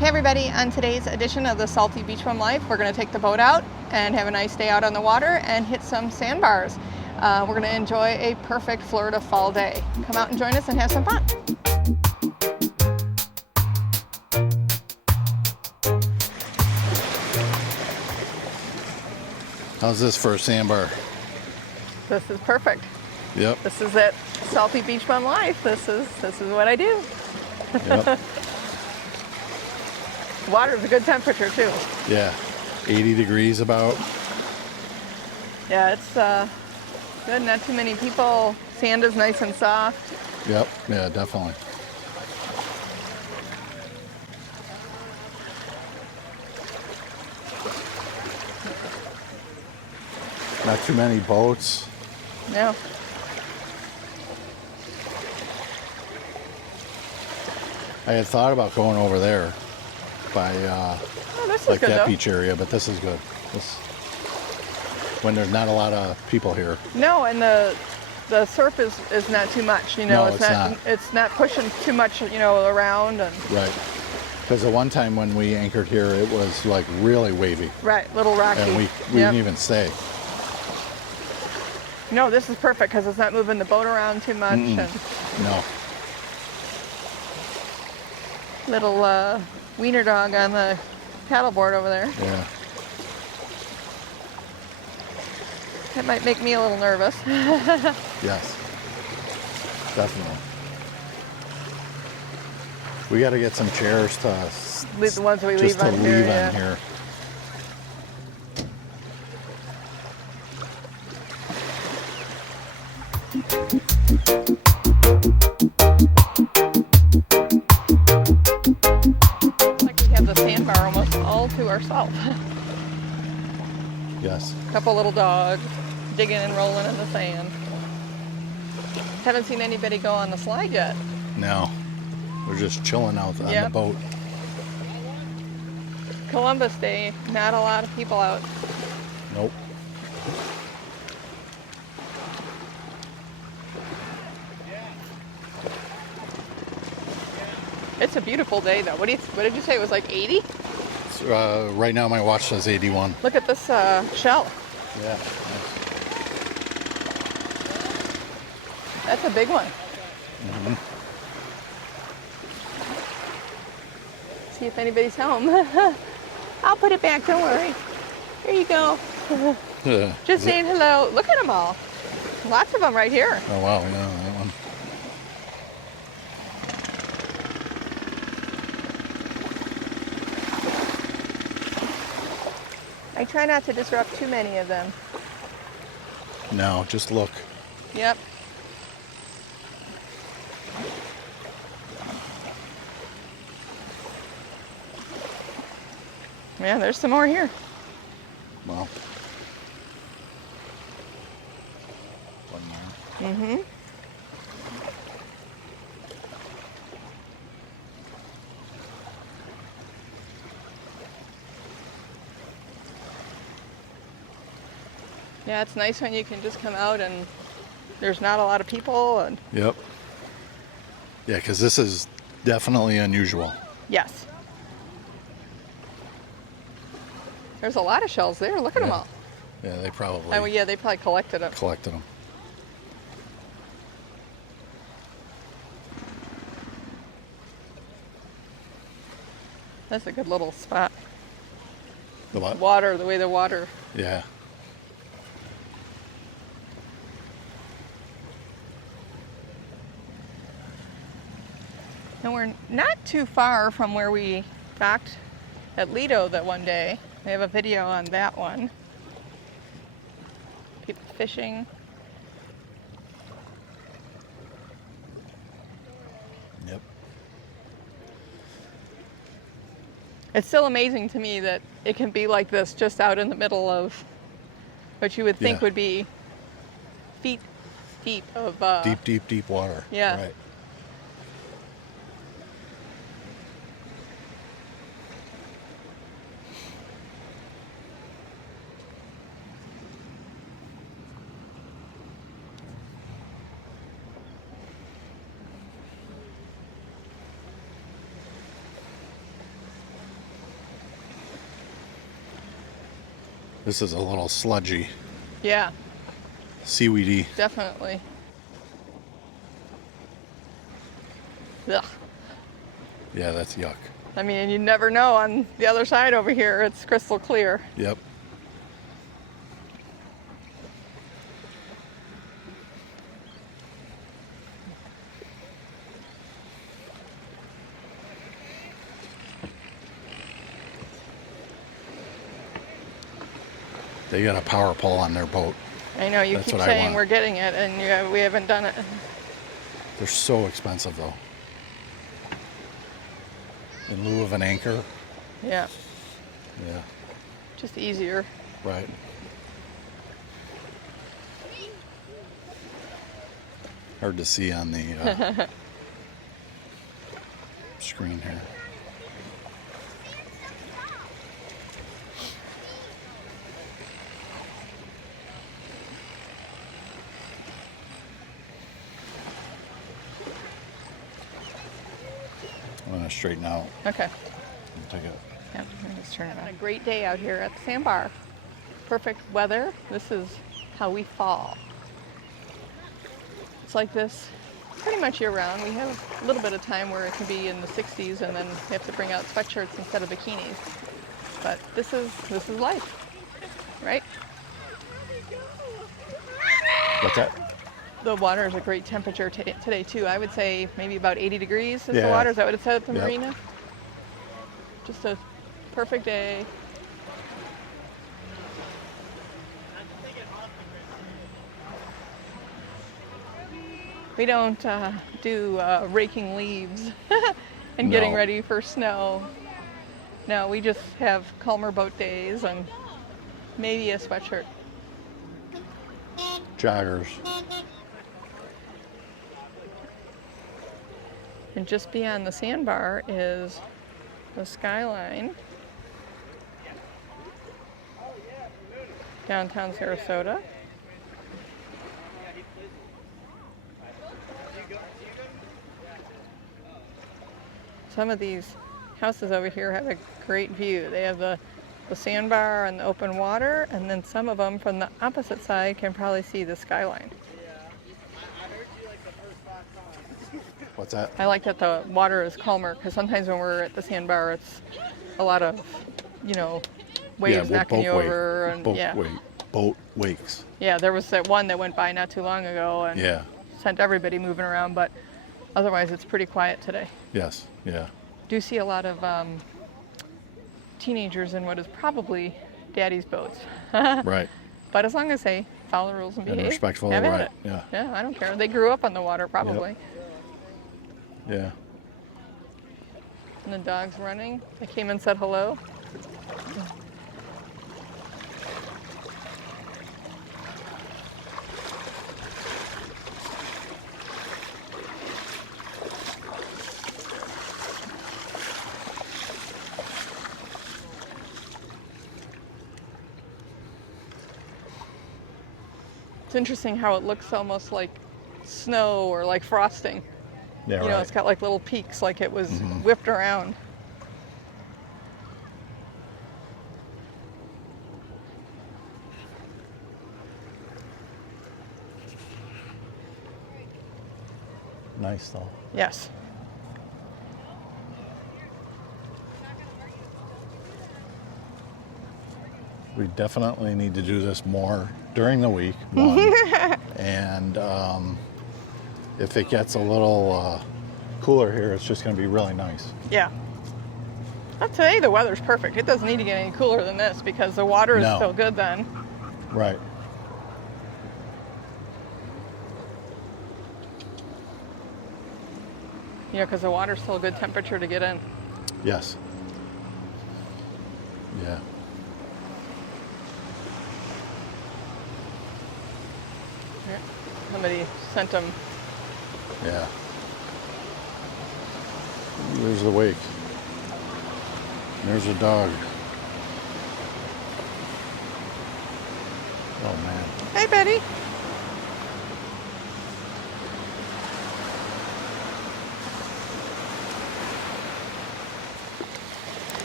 Hey everybody, on today's edition of the Salty Beach Bum Life, we're going to take the boat out and have a nice day out on the water and hit some sandbars. We're going to enjoy a perfect Florida fall day. Come out and join us and have some fun. How's this for a sandbar? This is perfect. Yep. This is it. Salty Beach Bum Life. This is what I do. Yep. Water's a good temperature too. Yeah. 80 degrees about. Yeah, it's good. Not too many people. Sand is nice and soft. Yep. Yeah, definitely. Not too many boats. No. I had thought about going over there by This is like good that though. beach area, but this is good. When there's not a lot of people here. No, and the surf is not too much. You know, No, it's not. It's not pushing too much. You know, around and. Right. Because the one time when we anchored here, it was like really wavy. Right, little rocky. And we didn't even stay. No, this is perfect because it's not moving the boat around too much. And No. little wiener dog on the paddleboard over there. Yeah. That might make me a little nervous. Yes. Definitely. We got to get some chairs to The ones we just leave on to here. leave Yeah. on here. Looks like we have the sandbar almost all to ourselves. Yes. Couple little dogs digging and rolling in the sand. Haven't seen anybody go on the slide yet. No. We're just chilling out on the Yep. boat. Columbus Day, not a lot of people out. Nope. It's a beautiful day though. What did you say? It was like 80? Right now my watch says 81. Look at this shell. Yeah. That's a big one. Mm-hmm. See if anybody's home. I'll put it back, don't worry. Here you go. Just saying hello. Look at them all. Lots of them right here. Oh wow, yeah, that one. I try not to disrupt too many of them. No, just look. Yep. Yeah, there's some more here. Well. One more. Mm-hmm. Yeah, it's nice when you can just come out and there's not a lot of people. And Yep. Yeah, because this is definitely unusual. yes. There's a lot of shells there. Look at them all. Yeah, they probably Oh, yeah, they probably collected them. collected them. That's a good little spot. The what? Water, the way the water. Yeah. And we're not too far from where we docked at Lido that one day. We have a video on that one. People fishing. Yep. It's still amazing to me that it can be like this just out in the middle of what you would think Yeah. would be feet deep of Deep water. Yeah. Right. This is a little sludgy, Yeah, seaweedy. definitely. Ugh. Yeah, that's yuck. I mean, you never know on the other side over here. It's crystal clear. Yep. They got a power pole on their boat. I know you That's keep what I saying want. we're getting it, and we haven't done it. They're so expensive though. In lieu of an anchor. Yeah, Yeah, just easier. right. Hard to see on the screen here. I'm gonna straighten out Okay. and take it. Yeah, let me just turn it on. A great day out here at the Sandbar. Perfect weather. This is how we fall. It's like this pretty much year round. We have a little bit of time where it can be in the 60s, and then we have to bring out sweatshirts instead of bikinis. But this is life, right? What's that? The water is a great temperature today too. I would say maybe about 80 degrees is the Yeah. water. Is that what it said at the Yep. marina? Just a perfect day. We don't do raking leaves and getting No. ready for snow. No, we just have calmer boat days and maybe a sweatshirt. Joggers. And just beyond the sandbar is the skyline. Downtown Sarasota. Some of these houses over here have a great view. They have the sandbar and the open water, and then some of them from the opposite side can probably see the skyline. What's that? I like that the water is calmer, because sometimes when we're at the sandbar, it's a lot of, waves knocking you over. And boat wakes. Yeah, there was that one that went by not too long ago and Yeah. sent everybody moving around, but otherwise it's pretty quiet today. Yes. Yeah. Do see a lot of teenagers in what is probably daddy's boats. Right. But as long as they follow the rules and And behave, respectful, have at right, it. yeah. Yeah, I don't care. They grew up on the water probably. Yeah. And the dog's running. I came and said hello. It's interesting how it looks almost like snow or like frosting. Yeah. You know, it's got like little peaks, like it was whipped around. Nice though. Yes. We definitely need to do this more during the week. One. And if it gets a little cooler here, it's just going to be really nice. Yeah. But today the weather's perfect. It doesn't need to get any cooler than this because the water is No. still good then. Right. You know, because the water's still a good temperature to get in. Yes. Yeah. Yeah. Somebody sent them. Yeah. There's the wake. There's a dog. Oh man. Hey, Betty.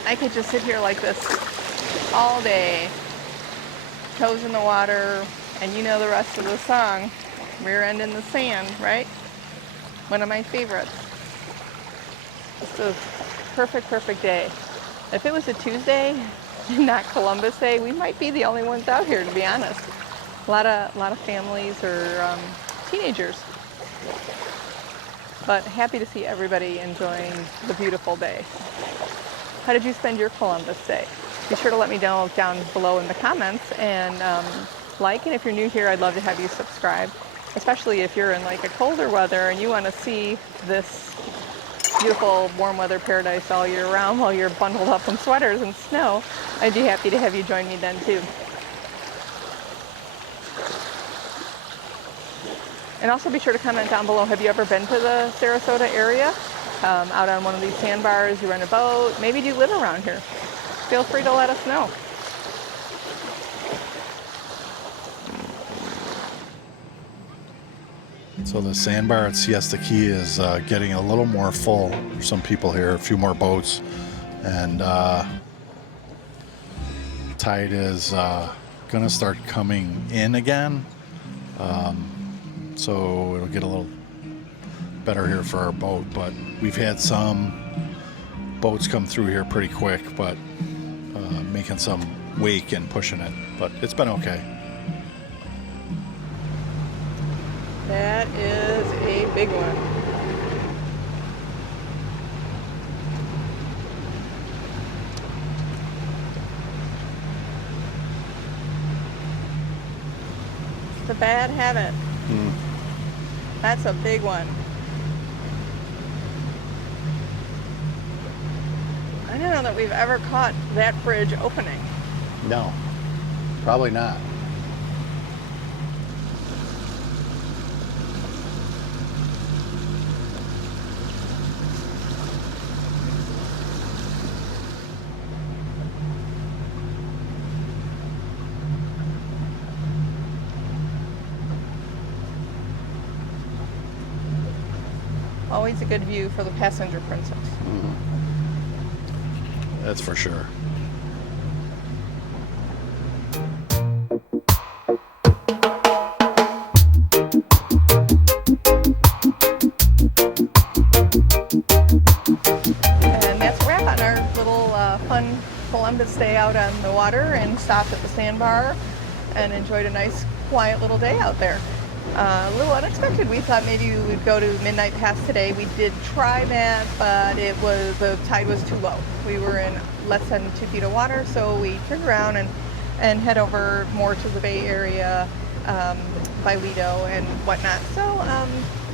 I could just sit here like this all day. toes in the water, and you know the rest of the song, rear end in the sand, right? One of my favorites. It's a perfect, perfect day. If it was a Tuesday, not Columbus Day, we might be the only ones out here, to be honest. A lot of families or teenagers. But happy to see everybody enjoying the beautiful day. How did you spend your Columbus Day? Be sure to let me know down below in the comments, and and if you're new here, I'd love to have you subscribe, especially if you're in like a colder weather and you want to see this beautiful warm weather paradise all year round while you're bundled up in sweaters and snow. I'd be happy to have you join me then too. And also be sure to comment down below, have you ever been to the Sarasota area? Out on one of these sandbars, you rent a boat, maybe do you live around here? Feel free to let us know. So the sandbar at Siesta Key is getting a little more full. There's some people here, a few more boats, and tide is gonna start coming in again. So it'll get a little better here for our boat, but we've had some boats come through here pretty quick, but making some wake and pushing it, but it's been okay. That is a big one. It's a bad habit. That's a big one. I don't know that we've ever caught that bridge opening. No, probably not. Always a good view for the passenger princess. That's for sure. And that's a wrap on our little fun Columbus Day out on the water, and stopped at the Sandbar and enjoyed a nice quiet little day out there. A little unexpected. We thought maybe we would go to Midnight Pass today. We did try that, but the tide was too low. We were in less than 2 feet of water, so we turned around and head over more to the Bay Area by Lido and whatnot. So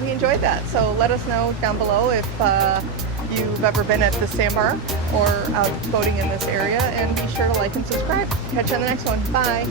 we enjoyed that. So let us know down below if you've ever been at the Sandbar or out boating in this area, and be sure to like and subscribe. Catch you on the next one. Bye.